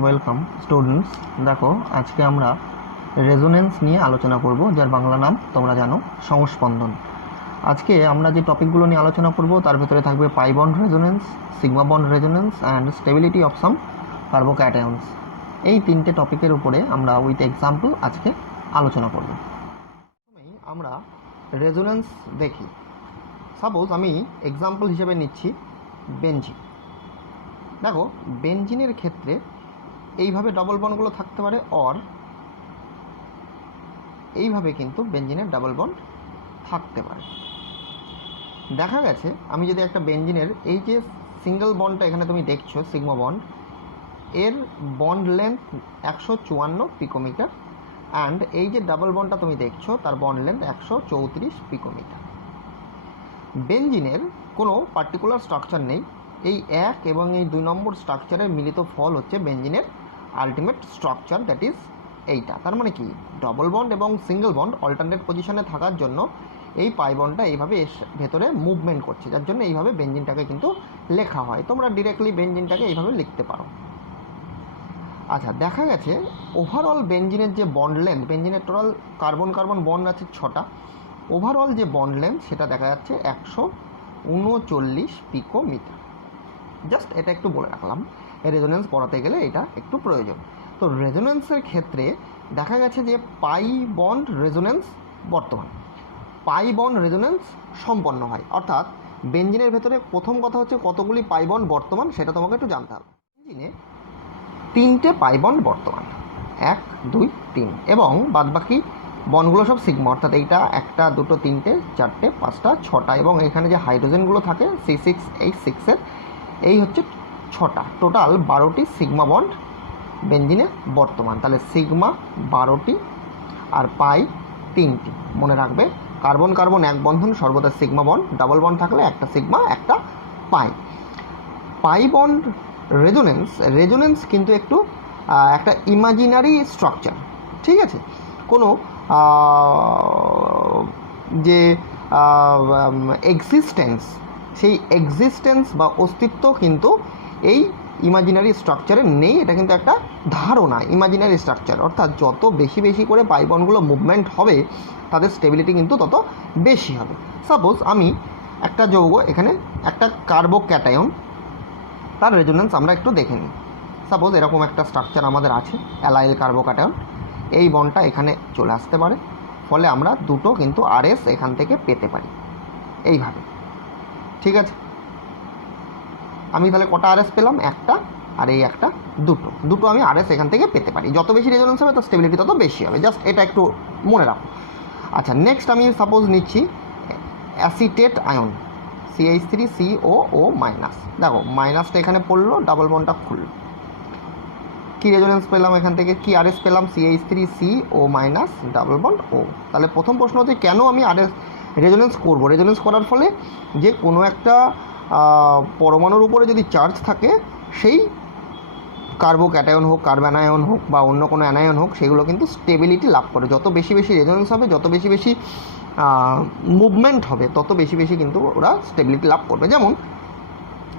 Welcome students. দেখো, আজকে আমরা রেজোনেন্স নিয়ে আলোচনা করব, যার বাংলা নাম তোমরা জানো সংস্পন্দন। আজকে আমরা যে টপিকগুলো নিয়ে আলোচনা করব তার ভিতরে থাকবে pi bond resonance, sigma bond resonance and stability of some carbocations. এই তিনটে টপিকের উপরে আমরা উইথ এক্সাম্পল আজকে আলোচনা করব। প্রথমেই আমরা রেজোনেন্স দেখি। সাপোজ আমি এক্সাম্পল হিসেবে নিচ্ছি বেনজিন। দেখো, বেনজিনের ক্ষেত্রে এইভাবে ডবল বন্ডগুলো থাকতে পারে, অর এইভাবে কিন্তু বেনজিনের ডাবল বন্ড থাকতে পারে। দেখা গেছে আমি যদি একটা বেনজিনের এই যে সিঙ্গেল বন্ডটা এখানে তুমি দেখছো সিগমা বন্ড, এর বন্ড লেন্থ 154 পিকোমিটার, অ্যান্ড এই যে ডাবল বন্ডটা তুমি দেখছো তার বন্ড লেন্থ 134 পিকোমিটার। বেনজিনের কোনো পার্টিকুলার স্ট্রাকচার নেই, এই এক এবং এই 2 নম্বর স্ট্রাকচারের মিলিত ফল হচ্ছে বেনজিনের আলটিমেট স্ট্রাকচার, দ্যাট ইজ এইটা। তার মানে কি, ডবল বন্ড এবং সিঙ্গেল বন্ড অল্টারনেট পজিশনে থাকার জন্য এই পাই বন্ডটা এইভাবে ভেতরে মুভমেন্ট করছে, যার জন্য এইভাবে বেনজিনটাকে কিন্তু লেখা হয়। তোমরা ডিরেক্টলি বেনজিনটাকে এইভাবে লিখতে পারো। আচ্ছা, দেখা গেছে ওভারঅল বেনজিনের যে বন্ড লেন্থ, বেনজিনের টোটাল কার্বন কার্বন বন্ড আছে 6টা, ওভারঅল যে বন্ড লেন্থ সেটা দেখা যাচ্ছে 139 পিকোমিটার। জাস্ট এটা একটু বলে রাখলাম, রেজোনেন্স পড়াতে গেলে এটা একটু প্রয়োজন। তো রেজোনেন্সের ক্ষেত্রে দেখা গেছে যে পাই বন্ড রেজোনেন্স বর্তমান, পাই বন্ড রেজোনেন্স সম্পন্ন হয়। অর্থাৎ বেনজিনের ভেতরে প্রথম কথা হচ্ছে কতগুলি পাই বন্ড বর্তমান সেটা তোমাকে একটু জানতে হবে। বেনজিনে 3টে পাই বন্ড বর্তমান, 1 2 3, এবং বাদবাকি বন্ডগুলো সব সিগমা, অর্থাৎ এইটা 1 2 3 4 5 6টা, এবং এখানে যে হাইড্রোজেনগুলো থাকে C6H6 এই হচ্ছে 6টা, টোটাল 12টি সিগমা বন্ড বেনজিনে বর্তমান। তাহলে সিগমা 12টি আর পাই 3টি। মনে রাখবে, কার্বন কার্বন এক বন্ধন সর্বদা সিগমা বন্ড, ডাবল বন্ড থাকলে একটা সিগমা একটা পাই। পাই বন্ড রেজোনেন্স কিন্তু একটু একটা ইমাজিনারি স্ট্রাকচার, ঠিক আছে? কোনো যে এক্সিস্টেন্স, সেই এক্সিস্টেন্স বা অস্তিত্ব কিন্তু এই ইমাজিনারি স্ট্রাকচারে নেই। এটা কিন্তু একটা ধারণা, ইমাজিনারি স্ট্রাকচার। অর্থাৎ যত বেশি বেশি করে পাই বন্ডগুলো মুভমেন্ট হবে তাদের স্টেবিলিটি কিন্তু তত বেশি হবে। সাপোজ আমি একটা যৌগ, এখানে একটা কার্বোক্যাটায়ন, তার রেজোনেন্স আমরা একটু দেখে নিই। সাপোজ এরকম একটা স্ট্রাকচার আমাদের আছে, অ্যালাইল কার্বোক্যাটায়ন, এই বন্ডটা এখানে চলে আসতে পারে, ফলে আমরা দুটো কিন্তু আরএস এখান থেকে পেতে পারি এইভাবে, ঠিক আছে? আমি তাহলে কটা আরএস পেলাম? একটা, আর এই একটা দুটো আমি আরএস এখান থেকে পেতে পারি। যত বেশি রেজোনেন্স হবে তার স্টেবিলিটি তত বেশি হবে, জাস্ট এটা একটু মনে রাখো। আচ্ছা, নেক্সট আমি সাপোজ নিচ্ছি অ্যাসিটেট আয়ন, CH3COO মাইনাস। দেখো মাইনাসটা এখানে পড়লো, ডাবল বন্ডটা খুললো, কি রেজোনেন্স পেলাম এখান থেকে, কি আরএস পেলাম? CH3CO মাইনাস ডাবল বন্ড ও। তাহলে প্রথম প্রশ্ন হচ্ছে কেন আমি আরএস রেজোনেন্স করব? রেজোনেন্স করার ফলে যে কোনো একটা পরমাণুর উপরে যদি চার্জ থাকে, সেই কার্বোক্যাটায়ন হোক, কার্বনায়ন হোক বা অন্য কোনো অ্যানায়ন হোক, সেগুলো কিন্তু স্টেবিলিটি লাভ করে। যত বেশি বেশি রেজোনেন্স হবে, যত বেশি বেশি মুভমেন্ট হবে, তত বেশি বেশি কিন্তু ওরা স্টেবিলিটি লাভ করবে। যেমন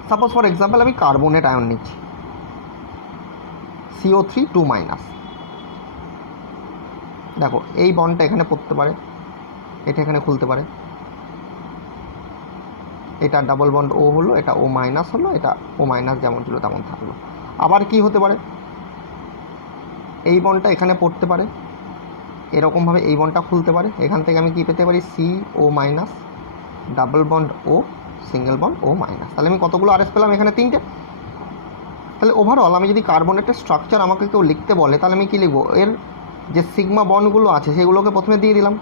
সাপোজ ফর এক্সাম্পল আমি কার্বনেট আয়ন নিচ্ছি, CO3 মাইনাস। দেখো এই বন্ডটা এখানে পড়তে পারে, এটা এখানে খুলতে পারে, এটা ডাবল বন্ড ও হলো, এটা ও মাইনাস হলো, এটা ও মাইনাস যেমন ছিল তেমন থাকলো। আবার কি হতে পারে, এই বন্ডটা এখানে পড়তে পারে, এরকমভাবে এই বন্ডটা খুলতে পারে, এখান থেকে আমি কি পেতে পারি? CO মাইনাস ডাবল বন্ড ও সিঙ্গেল বন্ড ও মাইনাস। তাহলে আমি কতগুলো আরএস পেলাম? এখানে 3টে। তাহলে ওভারঅল আমি যদি কার্বনেটের স্ট্রাকচার আমাকে কেউ লিখতে বলে, তাহলে আমি কী লিখবো? এর যে সিগমা বন্ডগুলো আছে সেগুলোকে প্রথমে দিয়ে দিলাম।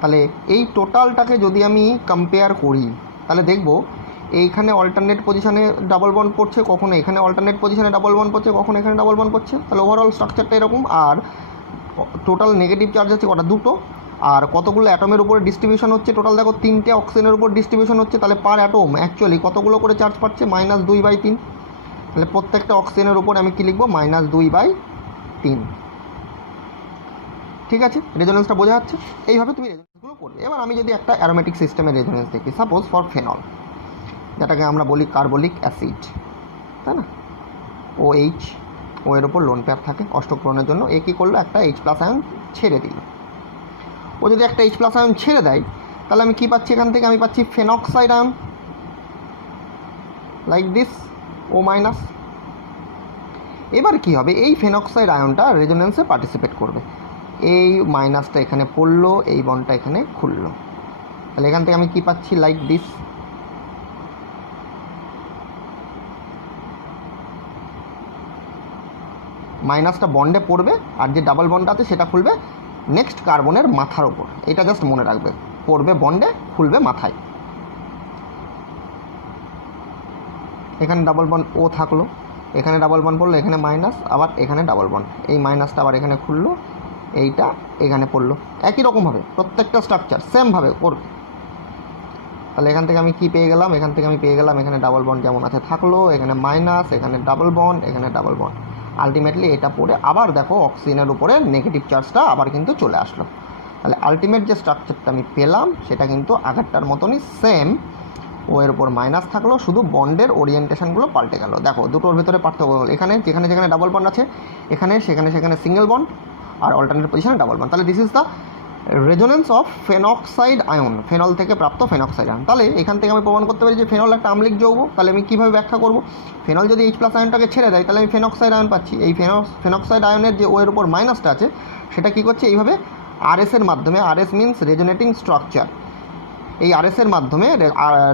তাহলে এই টোটালটাকে যদি আমি কম্পেয়ার করি, তাহলে দেখবো এইখানে অল্টারনেট পজিশানে ডাবল বন্ড পড়ছে, কখনো এখানে অল্টারনেট পজিশানে ডাবল বন্ড পড়ছে, কখনো এখানে ডাবল বন্ড পড়ছে। তাহলে ওভারঅল স্ট্রাকচারটা এরকম। আর টোটাল নেগেটিভ চার্জ আছে কটা? 2টো। আর কতগুলো অ্যাটমের উপরে ডিস্ট্রিবিউশন হচ্ছে? টোটাল দেখো 3টে অক্সিজেনের উপর ডিস্ট্রিবিউশন হচ্ছে। তাহলে পার অ্যাটম অ্যাকচুয়ালি কতগুলো করে চার্জ পাচ্ছে? -2/3। তাহলে প্রত্যেকটা অক্সিজেনের উপরে আমি কী লিখবো? -2/3। ঠিক আছে, রেজোনেন্সটা বোঝা যাচ্ছে? এইভাবে তুমি রেজোনেন্সগুলো করবে। এবার আমি যদি একটা অ্যারোমেটিক সিস্টেমের রেজোনেন্স দেখি, সাপোজ ফর ফেনল, যেটাকে আমরা বলি কার্বলিক অ্যাসিড, তাই না? OH, ও এর ওপর লোন পেয়ার থাকে অষ্টক পূরণের জন্য। এ কী করলো, একটা H+ আয়ন ছেড়ে দিল। ও যদি একটা H+ আয়ন ছেড়ে দেয় তাহলে আমি কী পাচ্ছি এখান থেকে, আমি পাচ্ছি phenoxide ion like this O-। এবার কি হবে, এই ফেনক্সাইড আয়নটা রেজোনেন্সে পার্টিসিপেট করবে। এই মাইনাসটা এখানে পড়লো, এই বন্ডটা এখানে খুললো, তাহলে এখান থেকে আমি কি পাচ্ছি, লাইক দিস। মাইনাসটা বন্ডে পড়বে আর যে ডাবল বন্ড আছে সেটা খুলবে নেক্সট কার্বনের মাথার ওপর। এটা জাস্ট মনে রাখবে, পড়বে বন্ডে, খুলবে মাথায়। এখানে ডাবল বন্ড ও থাকলো, এখানে ডাবল বন্ড পড়লো, এখানে মাইনাস, আবার এখানে ডাবল বন্ড, এই মাইনাসটা আবার এখানে খুললো, এইটা এখানে পড়লো। একই রকমভাবে প্রত্যেকটা স্ট্রাকচার সেমভাবে করবে। তাহলে এখান থেকে আমি কি পেয়ে গেলাম, এখান থেকে আমি পেয়ে গেলাম এখানে ডাবল বন্ড যেমন আছে থাকলো, এখানে মাইনাস, এখানে ডাবল বন্ড, এখানে ডাবল বন্ড। আলটিমেটলি এটা পড়ে আবার দেখো অক্সিজেনের উপরে নেগেটিভ চার্জটা আবার কিন্তু চলে আসলো। তাহলে আলটিমেট যে স্ট্রাকচারটা আমি পেলাম সেটা কিন্তু আগেরটার মতনই সেম। ও এর উপর মাইনাস থাকলো, শুধু বন্ডের ওরিয়েন্টেশনগুলো পাল্টে গেল। দেখো দুটোর ভিতরে পার্থক্য হলো, এখানে যেখানে যেখানে ডাবল বন্ড আছে এখানে সেখানে সেখানে সিঙ্গেল বন্ড, আর অল্টারনেট পজিশনে ডাবল বন্ড। তাহলে this is the resonance of phenoxide ion, phenol থেকে প্রাপ্ত ফেনক্সাইড আয়ন। তাহলে এখান থেকে আমি প্রমাণ করতে পারি যে ফেনল একটা আম্লিক যৌগ। তাহলে আমি কীভাবে ব্যাখ্যা করব, ফেনল যদি H+ আয়নটাকে ছেড়ে দেয় তাহলে আমি ফেনক্সাইড আয়ন পাচ্ছি। এই ফেনক্সাইড আয়নের যে ও এর উপর মাইনাসটা আছে সেটা কী করছে, এইভাবে RS এর মাধ্যমে, RS মিনস রেজোনেটিং স্ট্রাকচার, এই RS এর মাধ্যমে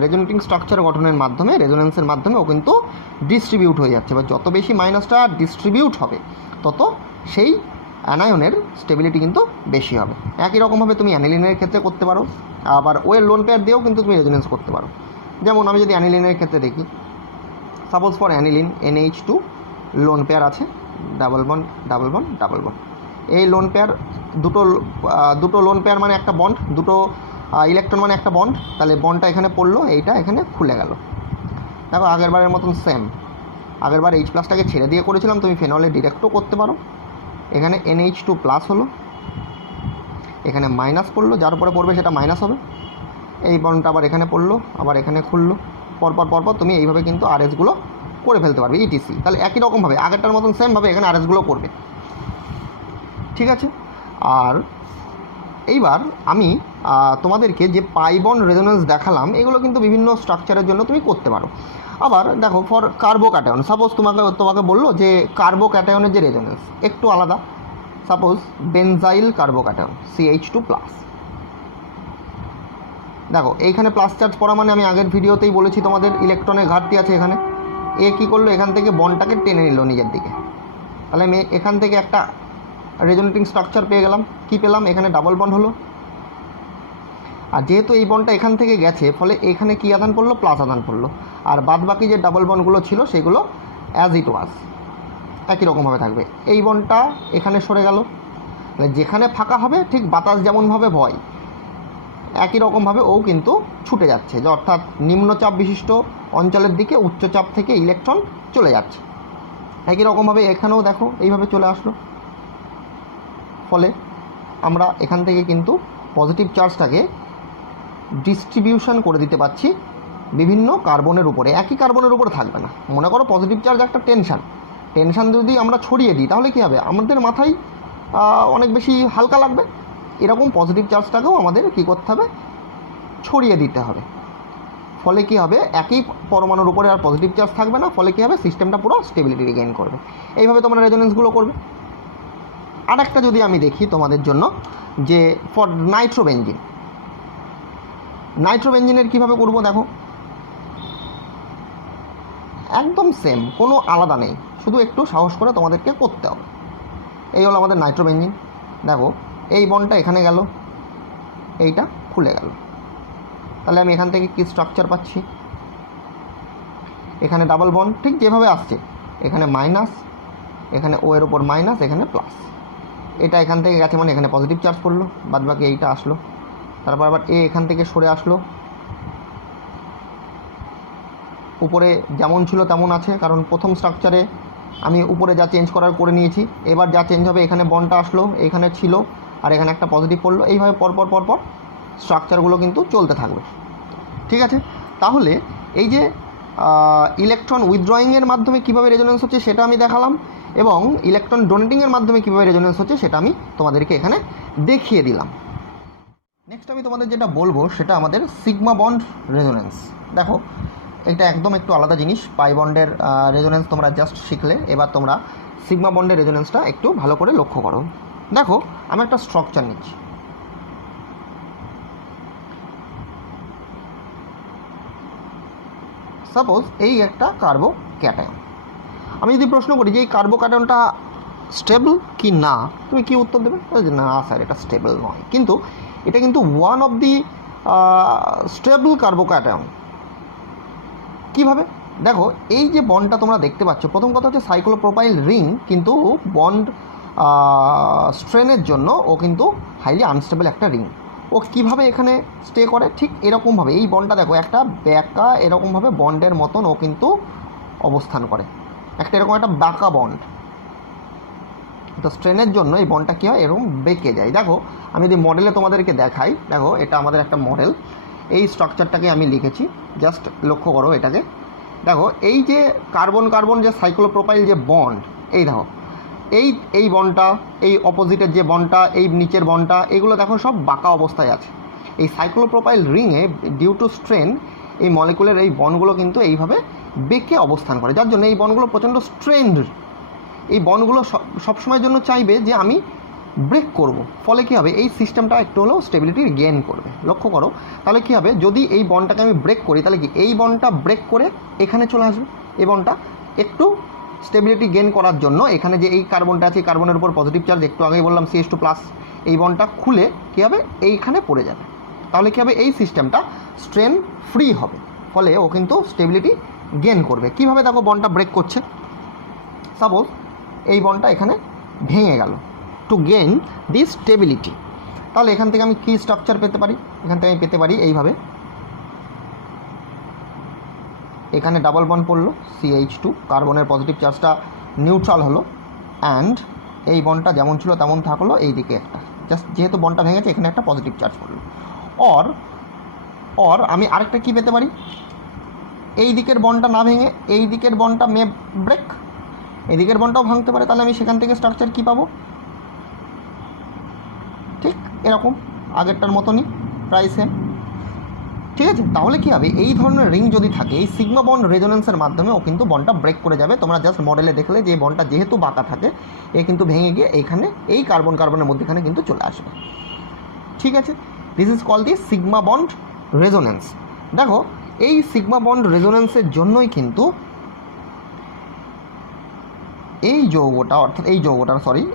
রেজোনেটিং স্ট্রাকচার গঠনের মাধ্যমে, রেজোনেন্সের মাধ্যমে ও কিন্তু ডিস্ট্রিবিউট হয়ে যাচ্ছে। বা যত বেশি মাইনাসটা ডিস্ট্রিবিউট হবে তত সেই অ্যানায়নের স্টেবিলিটি কিন্তু বেশি হবে। একই রকমভাবে তুমি অ্যানিলিনের ক্ষেত্রে করতে পারো, আবার ওয়ের লোন পেয়ার দিয়েও কিন্তু তুমি রেজোনেন্স করতে পারো। যেমন আমি যদি অ্যানিলিনের ক্ষেত্রে দেখি, suppose for aniline NH2 lone pair আছে, double bond double bond double bond. এই লোন পেয়ার দুটো লোন পেয়ার মানে একটা বন্ড, দুটো ইলেকট্রন মানে একটা বন্ড। তাহলে বন্ডটা এখানে পড়লো, এইটা এখানে খুলে গেল। দেখো আগেরবারের মতন সেম, আগেরবার H+টাকে ছেড়ে দিয়ে করেছিলাম, তুমি ফেনলে ডিরেক্টও করতে পারো। এখানে NH2+ হলো, এখানে মাইনাস পড়লো, যার উপরে পড়বে সেটা মাইনাস হবে। এই বন্ডটা আবার এখানে পড়লো, আবার এখানে খুললো, পরপর তুমি এইভাবে কিন্তু RSগুলো করে ফেলতে পারবে ETC। তাহলে একই রকমভাবে আগেরটার মতন সেমভাবে এখানে RSগুলো করবে, ঠিক আছে। আর এইবার আমি তোমাদেরকে যে পাই বন্ড রেজোনেন্স দেখালাম এগুলো কিন্তু বিভিন্ন স্ট্রাকচারের জন্য তুমি করতে পারো। আবার দেখো ফর কার্বোক্যাটায়ন, সাপোজ তোমাকে বললো যে কার্বোক্যাটায়নের যে রেজোনেন্স একটু আলাদা। Suppose benzyl carbocation CH2+। দেখো এইখানে প্লাস চার্জ পড়া মানে আমি আগের ভিডিওতেই বলেছি তোমাদের ইলেকট্রনের ঘাটতি আছে এখানে। এ কী করলো, এখান থেকে বন্ডটাকে টেনে নিল নিজের দিকে। তাহলে আমি এখান থেকে একটা রেজোনেটিং স্ট্রাকচার পেয়ে গেলাম। কি পেলাম, এখানে ডাবল বন্ড হলো। আর যেহেতু এই বন্ডটা এখান থেকে গেছে, ফলে এখানে কি আদান পড়লো, প্লাস আদান পড়লো। আর বাদ বাকি যে ডাবল বন্ডগুলো ছিল সেগুলো অ্যাজ ইট ওয়াজ একই রকমভাবে থাকবে। এই বন্ডটা এখানে সরে গেল, মানে যেখানে ফাঁকা হবে ঠিক বাতাস যেমনভাবে বয় একই রকমভাবে ও কিন্তু ছুটে যাচ্ছে, যে অর্থাৎ নিম্নচাপ বিশিষ্ট অঞ্চলের দিকে উচ্চচাপ থেকে ইলেকট্রন চলে যাচ্ছে। একই রকমভাবে এখানেও দেখো এইভাবে চলে আসলো। ফলে আমরা এখান থেকে কিন্তু পজিটিভ চার্জটাকে ডিস্ট্রিবিউশন করে দিতে পারছি বিভিন্ন কার্বনের উপরে, একই কার্বনের উপরে থাকবে না। মনে করো পজিটিভ চার্জ একটা টেনশান যদি আমরা ছড়িয়ে দিই তাহলে কী হবে, আমাদের মাথায় অনেক বেশি হালকা লাগবে। এরকম পজিটিভ চার্জটাকেও আমাদের কী করতে হবে, ছড়িয়ে দিতে হবে। ফলে কী হবে, একই পরমাণুর উপরে আর পজিটিভ চার্জ থাকবে না। ফলে কী হবে, সিস্টেমটা পুরো স্টেবিলিটি রিগেইন করবে। এইভাবে তোমরা রেজোনেন্সগুলো করবে। আর একটা যদি আমি দেখি তোমাদের জন্য, যে ফর নাইট্রোবেনজিনের কীভাবে করবো, দেখো একদম সেম, কোনো আলাদা নেই, শুধু একটু সাহস করে তোমাদেরকে করতে হবে। এই হলো আমাদের নাইট্রোবেনজিন। দেখো এই বন্ডটা এখানে গেল, এইটা খুলে গেল। তাহলে আমি এখান থেকে কি স্ট্রাকচার পাচ্ছি, এখানে ডাবল বন্ড ঠিক যেভাবে আসছে, এখানে মাইনাস, এখানে ও এর ওপর মাইনাস, এখানে প্লাস। এটা এখান থেকে গেছে মানে এখানে পজিটিভ চার্জ পড়লো, বাদ বাকি এইটা আসলো। তারপর আবার এ এখান থেকে সরে আসলো, উপরে যেমন ছিল তেমন আছে, কারণ প্রথম স্ট্রাকচারে আমি উপরে যা চেঞ্জ করার করে নিয়েছি। এবার যা চেঞ্জ হবে, এখানে বন্ডটা আসলো, এখানে ছিল, আর এখানে একটা পজিটিভ পড়লো। এইভাবে পরপর স্ট্রাকচারগুলো কিন্তু চলতে থাকবে, ঠিক আছে। তাহলে এই যে ইলেকট্রন উইথড্রয়িংয়ের মাধ্যমে কীভাবে রেজোনেন্স হচ্ছে সেটা আমি দেখালাম, এবং ইলেকট্রন ডোনেটিংয়ের মাধ্যমে কীভাবে রেজোনেন্স হচ্ছে সেটা আমি তোমাদেরকে এখানে দেখিয়ে দিলাম। নেক্সট আমি তোমাদের যেটা বলবো সেটা আমাদের সিগমা বন্ড রেজোনেন্স। দেখো এটা একদম একটু আলাদা জিনিস। পাই বন্ডের রেজোনেন্স তোমরা জাস্ট শিখলে, এবার তোমরা সিগমা বন্ডের রেজোনেন্সটা একটু ভালো করে লক্ষ্য করো। দেখো আমি একটা স্ট্রাকচার নিচ্ছি, সাপোজ এই একটা কার্বো ক্যাটায়ন। আমি যদি প্রশ্ন করি যে এই কার্বো ক্যাটায়নটা স্টেবল কি না, তুমি কি উত্তর দেবে? না স্যার এটা স্টেবল নয়, কিন্তু এটা কিন্তু one of the stable কার্বো cation. কীভাবে? দেখো এই যে বন্ডটা তোমরা দেখতে পাচ্ছ, প্রথম কথা হচ্ছে সাইক্লোপ্রোপাইল রিং কিন্তু বন্ড স্ট্রেনের জন্য ও কিন্তু হাইলি আনস্টেবল একটা রিং। ও কীভাবে এখানে স্টে করে? ঠিক এরকমভাবে এই বন্ডটা দেখো একটা ব্যাকা এরকমভাবে বন্ডের মতন ও কিন্তু অবস্থান করে, একটা এরকম একটা বাঁকা বন্ড। তো স্ট্রেনের জন্য এই বন্ডটা কী হয়, এরকম বেঁকে যায়। দেখো আমি যদি মডেলে তোমাদেরকে দেখাই, দেখো এটা আমাদের একটা মডেল, এই স্ট্রাকচারটাকে আমি লিখেছি, জাস্ট লক্ষ্য করো এটাকে। দেখো এই যে কার্বন কার্বন যে সাইক্লোপ্রোপাইল যে বন্ড, এই দেখো এই বন্ডটা, এই অপোজিটের যে বন্ডটা, এই নিচের বন্ডটা, এগুলো দেখো সব বাঁকা অবস্থায় আছে। এই সাইক্লোপ্রোপাইল রিংয়ে ডিউ টু স্ট্রেন এই মলিকুলের এই বন্ডগুলো কিন্তু এইভাবে বেঁকে অবস্থান করে, যার জন্য এই বন্ডগুলো প্রচণ্ড স্ট্রেনড। এই বন্ডগুলো সবসময়ের জন্য চাইবে যে আমি ব্রেক করব, ফলে কী হবে, এই সিস্টেমটা একটু হলেও স্টেবিলিটি গেইন করবে। লক্ষ্য করো তাহলে কী হবে, যদি এই বন্ডটাকে আমি ব্রেক করি তাহলে কি এই বন্ডটা ব্রেক করে এখানে চলে আসবে। এই বন্ডটা একটু স্টেবিলিটি গেইন করার জন্য এখানে যে এই কার্বনটা আছে, কার্বনের উপর পজিটিভ চার্জ, একটু আগেই বললাম CH2+, এই বন্ডটা খুলে কী হবে, এইখানে পড়ে যাবে। তাহলে কী হবে, এই সিস্টেমটা স্ট্রেন ফ্রি হবে, ফলে ও কিন্তু স্টেবিলিটি গেইন করবে। কীভাবে দেখো বন্ডটা ব্রেক করছে, সাপোজ এই বন্ডটা এখানে ভেঙে গেল টু গেইন দি স্টেবিলিটি। তাহলে এখান থেকে আমি কী স্ট্রাকচার পেতে পারি? এখান থেকে আমি পেতে পারি এইভাবে, এখানে ডাবল বন্ড পড়লো CH2, কার্বনের পজিটিভ চার্জটা নিউট্রাল হলো, অ্যান্ড এই বন্ডটা যেমন ছিল তেমন থাকলো, এই দিকে একটা জাস্ট যেহেতু বন্ডটা ভেঙেছে এখানে একটা পজিটিভ চার্জ পড়লো। অর আমি আরেকটা কী পেতে পারি, এই দিকের বন্ডটা না ভেঙে এই দিকের বন্ডটা মে ব্রেক, এদিকের বন্ডটাও ভাঙতে পারে। তাহলে আমি সেখান থেকে স্ট্রাকচার কী পাবো, ঠিক এরকম আগেরটার মতনই, প্রায় সেম। ঠিক আছে, তাহলে কী হবে, এই ধরনের রিং যদি থাকে, এই সিগমা বন্ড রেজোনেন্সের মাধ্যমে ও কিন্তু বন্ডটা ব্রেক করে যাবে। তোমরা জাস্ট মডেলে দেখলে যে বন্ডটা যেহেতু বাঁকা থাকে, এ কিন্তু ভেঙে গিয়ে এইখানে এই কার্বন কার্বনের মধ্যেখানে কিন্তু চলে আসবে। ঠিক আছে, this is call the sigma bond resonance. দেখো এই সিগমা বন্ড রেজোনেন্সের জন্যই কিন্তু এই যৌগটা, অর্থাৎ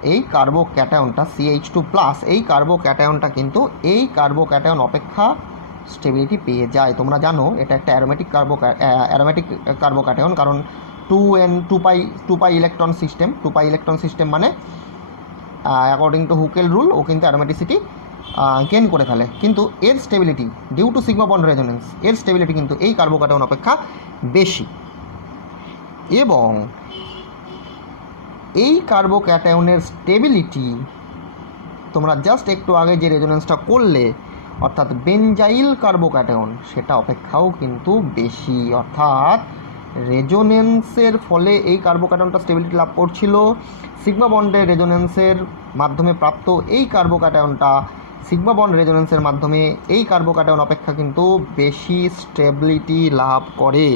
এই কার্বো ক্যাটায়নটা CH2+, এই কার্বো ক্যাটায়নটা কিন্তু এই কার্বো ক্যাটায়ন অপেক্ষা স্টেবিলিটি পেয়ে যায়। তোমরা জানো এটা একটা অ্যারোমেটিক কার্বো ক্যাটায়ন, কারণ 2 পাই ইলেকট্রন সিস্টেম মানে অ্যাকর্ডিং টু হুকেল রুল ও কিন্তু অ্যারোমেটিসিটি গেইন করে ফেলে, কিন্তু এর stability due to sigma bond resonance, এর স্টেবিলিটি কিন্তু এই কার্বো ক্যাটায়ন অপেক্ষা বেশি। এবং এই কার্বো ক্যাটায়নের স্টেবিলিটি তোমরা জাস্ট একটু আগে যে রেজোনেন্সটা করলে, অর্থাৎ বেনজাইল কার্বো ক্যাটায়ন, সেটা অপেক্ষাও কিন্তু বেশি। অর্থাৎ রেজোনেন্সের ফলে এই কার্বো ক্যাটায়নটা স্টেবিলিটি লাভ করছিল, সিগমা বন্ডের রেজোনেন্সের মাধ্যমে প্রাপ্ত এই কার্বো ক্যাটায়নটা সিগমা বন্ড রেজোনেন্সের মাধ্যমে এই কার্বো ক্যাটায়ন অপেক্ষা কিন্তু বেশি স্টেবিলিটি লাভ করে।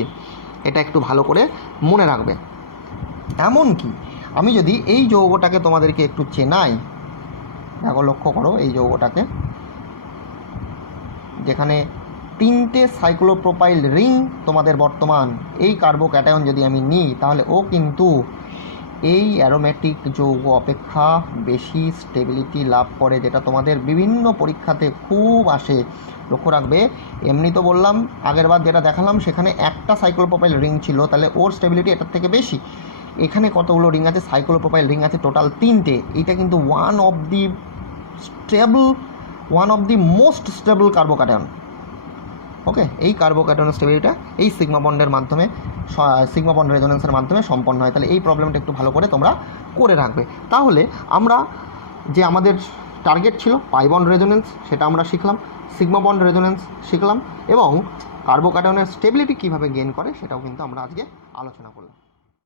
এটা একটু ভালো করে মনে রাখবে। এমনকি আমি যদি এই যৌগটাকে তোমাদেরকে একটু চেনাই, দেখো লক্ষ্য করো এই যৌগটাকে, যেখানে 3টে সাইক্লোপ্রোপাইল রিং তোমাদের বর্তমান, এই কার্বো ক্যাটায়ন যদি আমি নিই তাহলে ও কিন্তু এই অ্যারোমেটিক যৌগ অপেক্ষা বেশি স্টেবিলিটি লাভ করে, যেটা তোমাদের বিভিন্ন পরীক্ষাতে খুব আসে। লক্ষ্য রাখবে, এমনি তো বললাম আগেরবার যেটা দেখালাম সেখানে একটা সাইক্লোপ্রোপাইল রিং ছিল, তাহলে ওর স্টেবিলিটি এটার থেকে বেশি। এখানে কতগুলো রিং আছে, সাইক্লোপ্রোপাইল রিং আছে টোটাল 3টে। এইটা কিন্তু one of the most stable carbocation. Okay, এই কার্বো ক্যাটায়নের স্টেবিলিটিটা এই সিগমা বন্ডের মাধ্যমে, সিগমা বন্ড রেজোনেন্সের মাধ্যমে সম্পন্ন হয়। তাহলে এই প্রবলেমটা একটু ভালো করে তোমরা করে রাখবে। তাহলে আমরা যে আমাদের টার্গেট ছিল পাই বন্ড রেজোনেন্স, সেটা আমরা শিখলাম, সিগমা বন্ড রেজোনেন্স শিখলাম, এবং কার্বোক্যাটায়নের স্টেবিলিটি কীভাবে গেইন করে সেটাও কিন্তু আমরা আজকে আলোচনা করলাম।